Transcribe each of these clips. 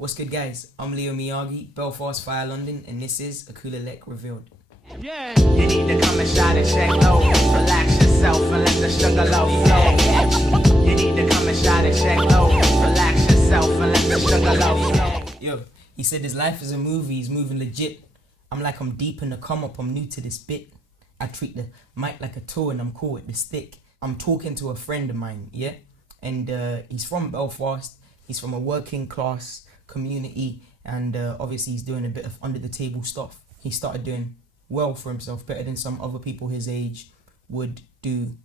What's good, guys? I'm Leo Miyagee, Belfast Fire London, and this is Akulalake Revealed. Yeah. You need to come inside and check low. Relax yourself and let the sugar low flow. You need to come inside and check low. Relax yourself and let the sugar low flow. Yo, he said his life is a movie, he's moving legit. I'm like I'm deep in the come up, I'm new to this bit. I treat the mic like a tool and I'm cool with the stick. I'm talking to a friend of mine, yeah? And he's from Belfast, he's from a working class community, and obviously he's doing a bit of under the table stuff. He started doing well for himself, better than some other people his age would do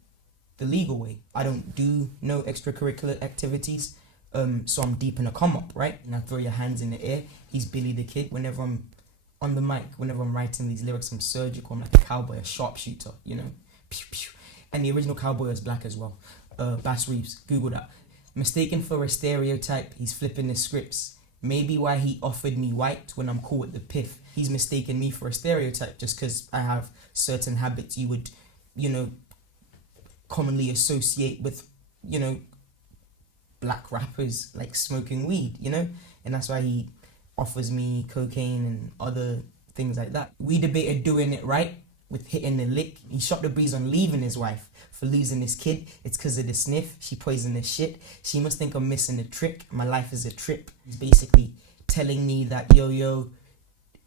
the legal way. I don't do no extracurricular activities, so I'm deep in a come up, right? And I throw your hands in the air. He's Billy the Kid. Whenever I'm on the mic, whenever I'm writing these lyrics, I'm surgical. I'm like a cowboy, a sharpshooter, you know? Pew, pew. And the original cowboy is black as well. Bass Reeves, Google that. Mistaken for a stereotype, he's flipping the scripts. Maybe why he offered me white when I'm cool with the piff. He's mistaken me for a stereotype just because I have certain habits you would, commonly associate with, black rappers, like smoking weed, And that's why he offers me cocaine and other things like that. We debated doing it right with hitting the lick. He shot the breeze on leaving his wife for losing his kid. It's because of the sniff. She poisoned the shit. She must think I'm missing the trick. My life is a trip. He's basically telling me that, yo,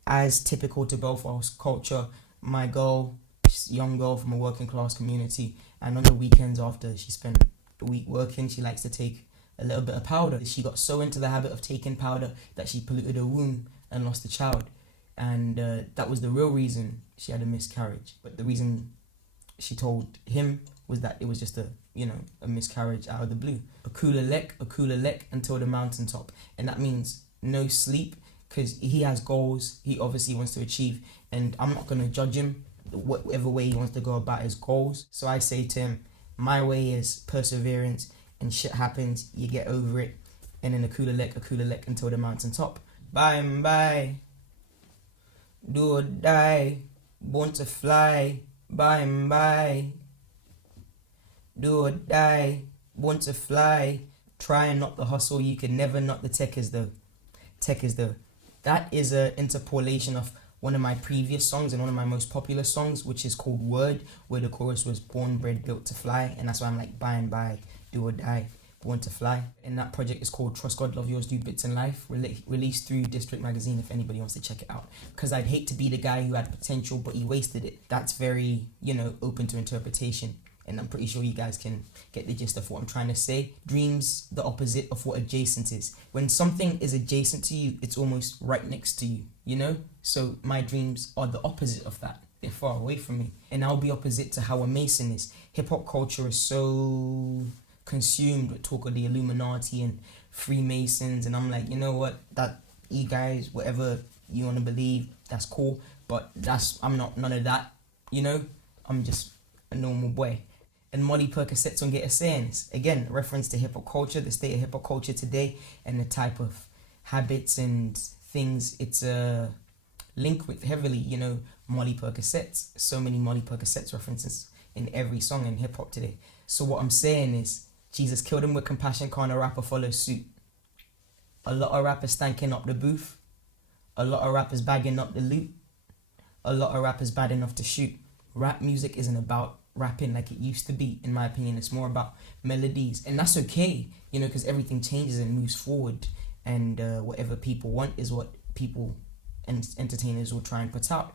as typical to Belfast culture, my girl, she's a young girl from a working class community, and on the weekends after she spent the week working, she likes to take a little bit of powder. She got so into the habit of taking powder that she polluted her womb and lost a child. And that was the real reason she had a miscarriage. But the reason she told him was that it was just a miscarriage out of the blue. Akulalake until the mountaintop. And that means no sleep, because he has goals he obviously wants to achieve. And I'm not going to judge him whatever way he wants to go about his goals. So I say to him, my way is perseverance, and shit happens, you get over it. And then Akulalake until the mountaintop. Bye and bye. Do or die, born to fly, by and by. Do or die, born to fly. Try and not the hustle, you can never not the tech is the. That is an interpolation of one of my previous songs and one of my most popular songs, which is called Word, where the chorus was born, bred, built to fly. And that's why I'm like, by and by, do or die, born to fly. And that project is called Trust God, Love Yours, Do Bits in Life, released through District Magazine if anybody wants to check it out. Because I'd hate to be the guy who had potential but he wasted it. That's very, open to interpretation. And I'm pretty sure you guys can get the gist of what I'm trying to say. Dreams, the opposite of what adjacent is. When something is adjacent to you, it's almost right next to you, So my dreams are the opposite of that. They're far away from me. And I'll be opposite to how a Mason is. Hip-hop culture is so consumed with talk of the Illuminati and Freemasons, and I'm like, you know what, that you guys, whatever you want to believe, that's cool, but I'm not none of that, I'm just a normal boy. And Molly Percocets don't get a sayings. Again, reference to hip-hop culture, the state of hip-hop culture today, and the type of habits and things it's linked with heavily, Molly Percocets. So many Molly Percocets references in every song in hip-hop today. So what I'm saying is, Jesus killed him with compassion, can't a rapper follow suit? A lot of rappers stanking up the booth. A lot of rappers bagging up the loot. A lot of rappers bad enough to shoot. Rap music isn't about rapping like it used to be, in my opinion. It's more about melodies. And that's okay, because everything changes and moves forward. And whatever people want is what people and entertainers will try and put out.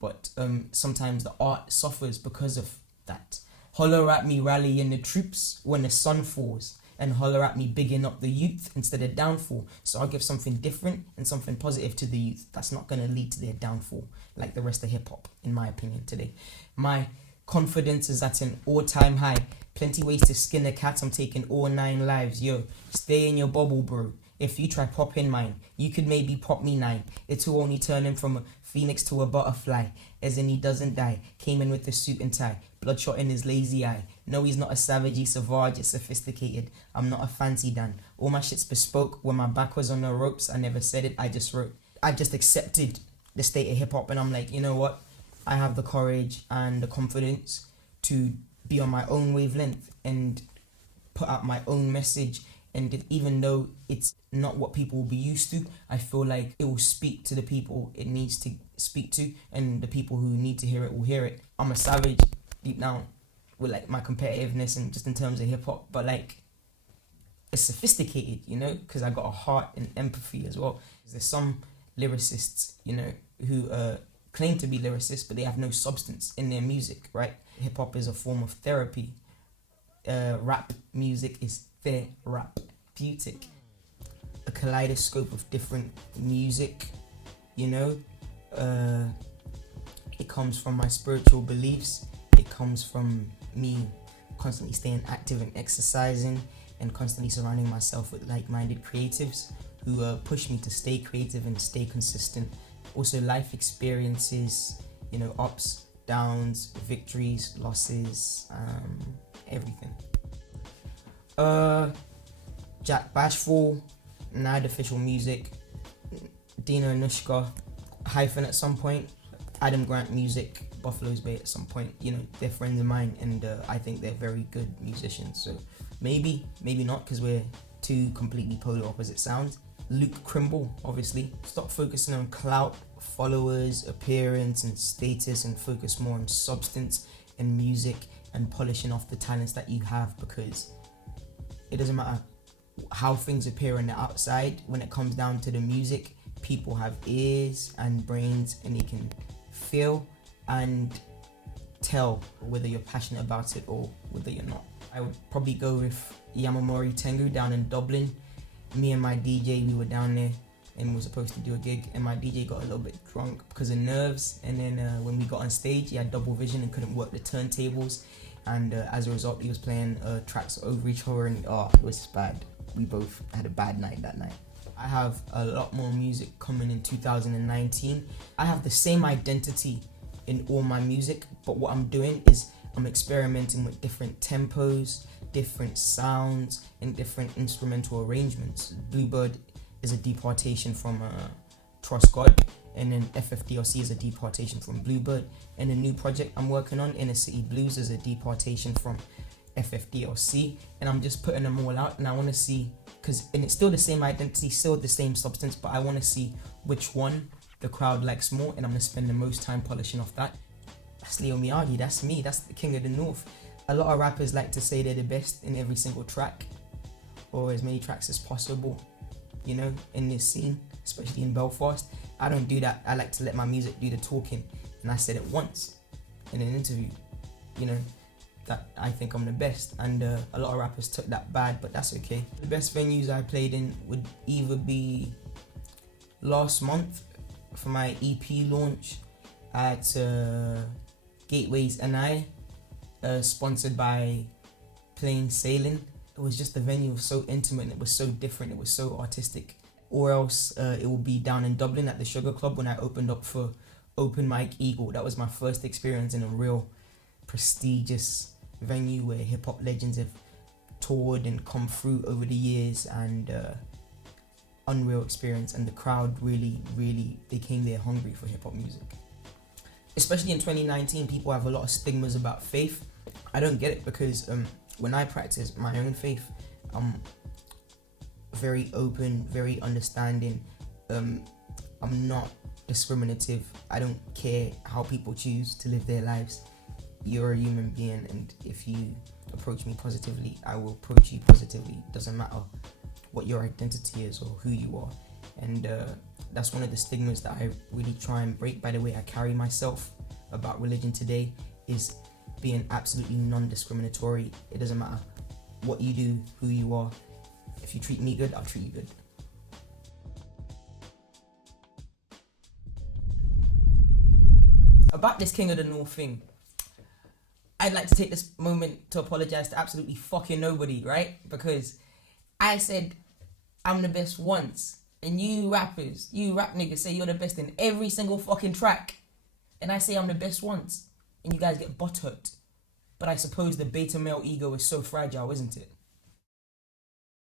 But sometimes the art suffers because of that. Holler at me rallying the troops when the sun falls, and holler at me bigging up the youth instead of downfall. So I'll give something different and something positive to the youth that's not going to lead to their downfall like the rest of hip-hop, in my opinion, today. My confidence is at an all-time high. Plenty ways to skin a cat, I'm taking all 9 lives. Yo, stay in your bubble, bro. If you try popping mine, you could maybe pop me 9. It will only turn him from a phoenix to a butterfly, as in he doesn't die. Came in with a suit and tie, bloodshot in his lazy eye. No, he's not a savage, he's savage, it's sophisticated. I'm not a fancy Dan. All my shit's bespoke. When my back was on the ropes, I never said it, I just wrote. I just accepted the state of hip-hop, and I'm like, you know what? I have the courage and the confidence to be on my own wavelength and put out my own message And even though it's not what people will be used to, I feel like it will speak to the people it needs to speak to, and the people who need to hear it will hear it. I'm a savage deep down with like my competitiveness and just in terms of hip hop, but like it's sophisticated, you know, because I got a heart and empathy as well. There's some lyricists, you know, who claim to be lyricists, but they have no substance in their music, right? Hip hop is a form of therapy. Rap music is therapeutic. A kaleidoscope of different music, you know. It comes from my spiritual beliefs. It comes from me constantly staying active and exercising, and constantly surrounding myself with like-minded creatives who push me to stay creative and stay consistent. Also life experiences, you know, ups, downs, victories, losses, everything. Jack Bashful, Nad Official Music, Dino Anushka, Hyphen at some point, Adam Grant Music, Buffalo's Bay at some point. You know, they're friends of mine, and I think they're very good musicians. So maybe not, because we're two completely polar opposite sounds. Luke Crimble, obviously. Stop focusing on clout, followers, appearance, and status, and focus more on substance and music and polishing off the talents that you have, because it doesn't matter how things appear on the outside. When it comes down to the music, people have ears and brains, and they can feel and tell whether you're passionate about it or whether you're not. I would probably go with Yamamori Tengu down in Dublin. Me and my DJ, we were down there and we were supposed to do a gig, and my DJ got a little bit drunk because of nerves, and then when we got on stage, he had double vision and couldn't work the turntables, and as a result he was playing tracks over each other, and it was bad. We both had a bad night that night. I have a lot more music coming in 2019. I have the same identity in all my music, but what I'm doing is I'm experimenting with different tempos, different sounds, and different instrumental arrangements. Bluebird is a departation from Trust God, and then FFDLC is a departation from Bluebird, and the new project I'm working on, Inner City Blues, is a departation from FFDLC, and I'm just putting them all out, and I want to see, and it's still the same identity, still the same substance, but I want to see which one the crowd likes more, and I'm going to spend the most time polishing off that. That's Leo Miyagee, that's me, that's the king of the north. A lot of rappers like to say they're the best in every single track, or as many tracks as possible, you know, in this scene, especially in Belfast. I don't do that. I like to let my music do the talking, and I said it once in an interview, you know, that I think I'm the best, and a lot of rappers took that bad, but that's okay. The best venues I played in would either be last month for my EP launch at Gateways NI, sponsored by Plain Sailing. It was just, the venue was so intimate, and it was so different, it was so artistic. Or else it will be down in Dublin at the Sugar Club when I opened up for Open Mic Eagle. That was my first experience in a real prestigious venue where hip-hop legends have toured and come through over the years, and unreal experience, and the crowd really they came there hungry for hip-hop music. Especially in 2019, people have a lot of stigmas about faith. I don't get it, because when I practice my own faith, I'm very open, very understanding. I'm not discriminative. I don't care how people choose to live their lives. You're a human being, and if you approach me positively, I will approach you positively. Doesn't matter what your identity is or who you are. And that's one of the stigmas that I really try and break by the way I carry myself about religion today, is being absolutely non-discriminatory. It doesn't matter what you do, who you are. If you treat me good, I'll treat you good. About this King of the North thing, I'd like to take this moment to apologize to absolutely fucking nobody, right? Because I said I'm the best once, and you rappers, you rap niggas say you're the best in every single fucking track, and I say I'm the best once, and you guys get butthurt. But I suppose the beta male ego is so fragile, isn't it?